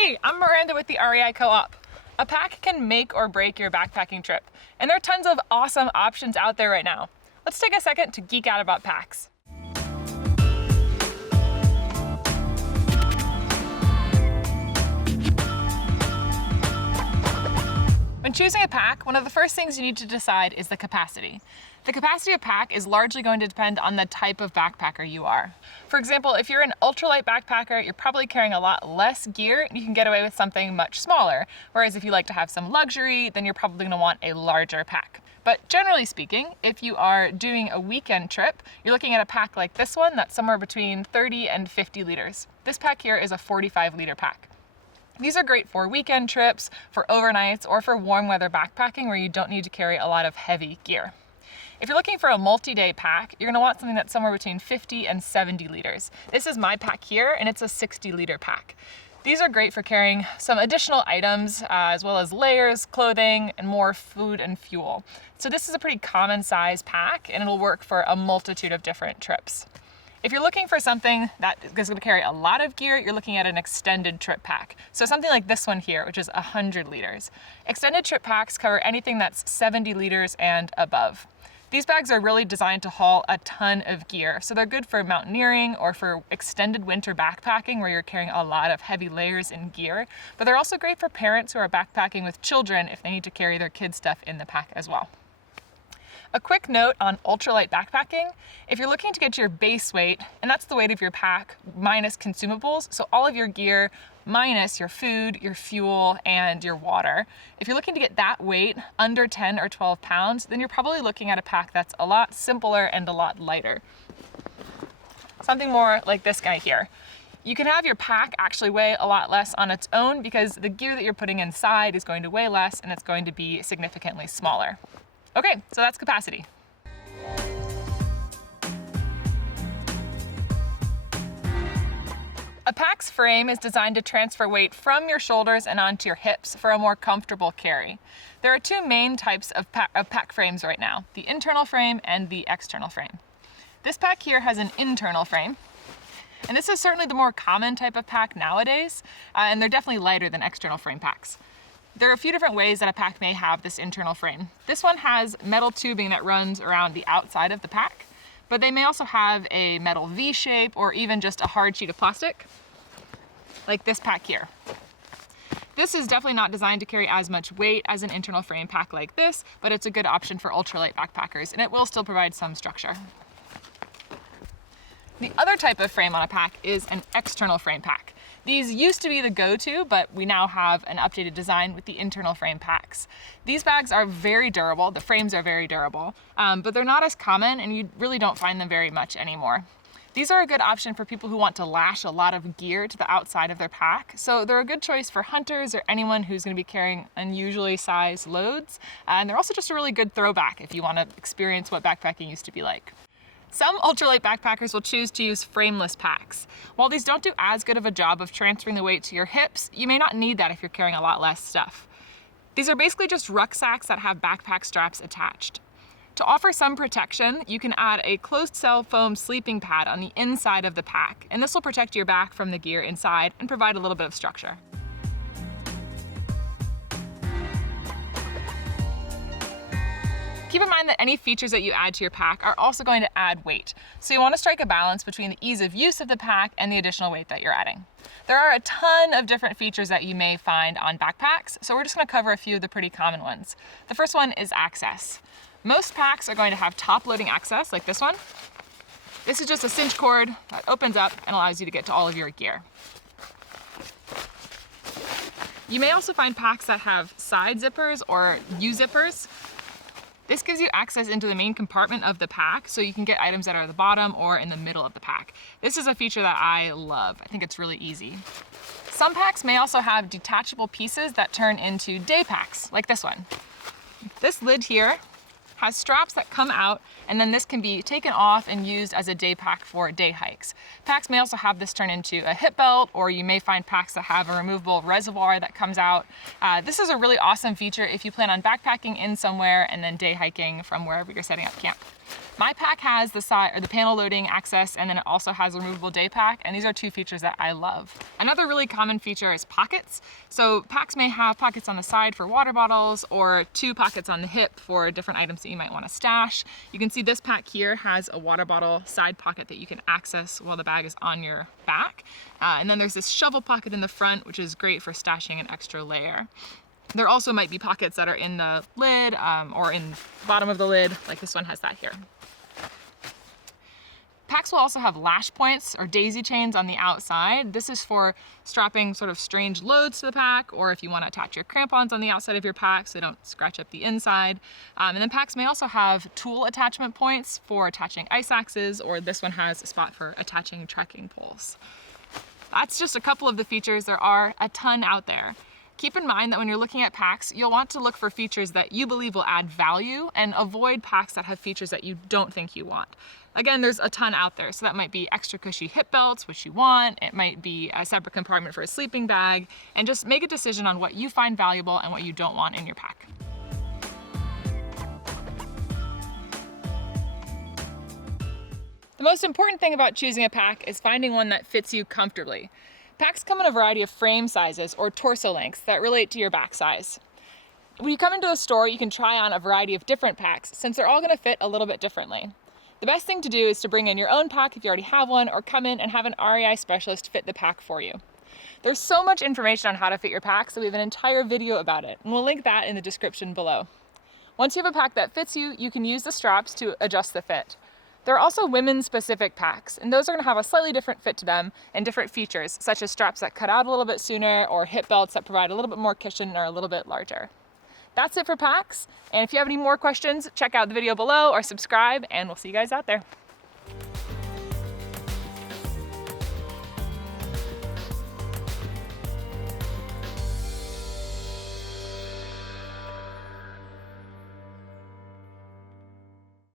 Hey, I'm Miranda with the REI Co-op. A pack can make or break your backpacking trip, and there are tons of awesome options out there right now. Let's take a second to geek out about packs. When choosing a pack, one of the first things you need to decide is the capacity. The capacity of pack is largely going to depend on the type of backpacker you are. For example, if you're an ultralight backpacker, you're probably carrying a lot less gear and you can get away with something much smaller. Whereas if you like to have some luxury, then you're probably going to want a larger pack. But generally speaking, if you are doing a weekend trip, you're looking at a pack like this one that's somewhere between 30 and 50 liters. This pack here is a 45-liter pack. These are great for weekend trips, for overnights, or for warm weather backpacking where you don't need to carry a lot of heavy gear. If you're looking for a multi-day pack, you're gonna want something that's somewhere between 50 and 70 liters. This is my pack here, and it's a 60-liter pack. These are great for carrying some additional items, as well as layers, clothing, and more food and fuel. So this is a pretty common size pack, and it'll work for a multitude of different trips. If you're looking for something that is going to carry a lot of gear, you're looking at an extended trip pack. So something like this one here, which is 100 liters. Extended trip packs cover anything that's 70 liters and above. These bags are really designed to haul a ton of gear. So they're good for mountaineering or for extended winter backpacking where you're carrying a lot of heavy layers and gear. But they're also great for parents who are backpacking with children if they need to carry their kids' stuff in the pack as well. A quick note on ultralight backpacking. If you're looking to get your base weight, and that's the weight of your pack minus consumables, so all of your gear minus your food, your fuel, and your water. If you're looking to get that weight under 10 or 12 pounds, then you're probably looking at a pack that's a lot simpler and a lot lighter. Something more like this guy here. You can have your pack actually weigh a lot less on its own because the gear that you're putting inside is going to weigh less and it's going to be significantly smaller. Okay, so that's capacity. A pack's frame is designed to transfer weight from your shoulders and onto your hips for a more comfortable carry. There are two main types of pack frames right now, the internal frame and the external frame. This pack here has an internal frame, and this is certainly the more common type of pack nowadays, and they're definitely lighter than external frame packs. There are a few different ways that a pack may have this internal frame. This one has metal tubing that runs around the outside of the pack, but they may also have a metal V shape or even just a hard sheet of plastic, like this pack here. This is definitely not designed to carry as much weight as an internal frame pack like this, but it's a good option for ultralight backpackers, and it will still provide some structure. The other type of frame on a pack is an external frame pack. These used to be the go-to, but we now have an updated design with the internal frame packs. These bags are very durable, the frames are very durable, but they're not as common and you really don't find them very much anymore. These are a good option for people who want to lash a lot of gear to the outside of their pack, so they're a good choice for hunters or anyone who's going to be carrying unusually sized loads, and they're also just a really good throwback if you want to experience what backpacking used to be like. Some ultralight backpackers will choose to use frameless packs. While these don't do as good of a job of transferring the weight to your hips, you may not need that if you're carrying a lot less stuff. These are basically just rucksacks that have backpack straps attached. To offer some protection, you can add a closed cell foam sleeping pad on the inside of the pack, and this will protect your back from the gear inside and provide a little bit of structure. Keep in mind that any features that you add to your pack are also going to add weight. So you want to strike a balance between the ease of use of the pack and the additional weight that you're adding. There are a ton of different features that you may find on backpacks, so we're just going to cover a few of the pretty common ones. The first one is access. Most packs are going to have top loading access like this one. This is just a cinch cord that opens up and allows you to get to all of your gear. You may also find packs that have side zippers or U-zippers. This gives you access into the main compartment of the pack, so you can get items that are at the bottom or in the middle of the pack. This is a feature that I love. I think it's really easy. Some packs may also have detachable pieces that turn into day packs, like this one. This lid here has straps that come out, and then this can be taken off and used as a day pack for day hikes. Packs may also have this turn into a hip belt, or you may find packs that have a removable reservoir that comes out. This is a really awesome feature if you plan on backpacking in somewhere and then day hiking from wherever you're setting up camp. My pack has the side or the panel loading access, and then it also has a removable day pack, and these are two features that I love. Another really common feature is pockets. So packs may have pockets on the side for water bottles or two pockets on the hip for different items that you might want to stash. You can see this pack here has a water bottle side pocket that you can access while the bag is on your back. And then there's this shovel pocket in the front, which is great for stashing an extra layer. There also might be pockets that are in the lid or in the bottom of the lid, like this one has that here. Packs will also have lash points or daisy chains on the outside. This is for strapping sort of strange loads to the pack, or if you want to attach your crampons on the outside of your pack so they don't scratch up the inside. And then packs may also have tool attachment points for attaching ice axes, or this one has a spot for attaching trekking poles. That's just a couple of the features. There are a ton out there. Keep in mind that when you're looking at packs, you'll want to look for features that you believe will add value and avoid packs that have features that you don't think you want. Again, there's a ton out there. So that might be extra cushy hip belts, which you want. It might be a separate compartment for a sleeping bag, and just make a decision on what you find valuable and what you don't want in your pack. The most important thing about choosing a pack is finding one that fits you comfortably. Packs come in a variety of frame sizes or torso lengths that relate to your back size. When you come into a store, you can try on a variety of different packs since they're all going to fit a little bit differently. The best thing to do is to bring in your own pack if you already have one, or come in and have an REI specialist fit the pack for you. There's so much information on how to fit your pack, so we have an entire video about it, and we'll link that in the description below. Once you have a pack that fits you, you can use the straps to adjust the fit. There are also women-specific packs, and those are going to have a slightly different fit to them and different features, such as straps that cut out a little bit sooner or hip belts that provide a little bit more cushion and are a little bit larger. That's it for packs, and if you have any more questions, check out the video below or subscribe, and we'll see you guys out there.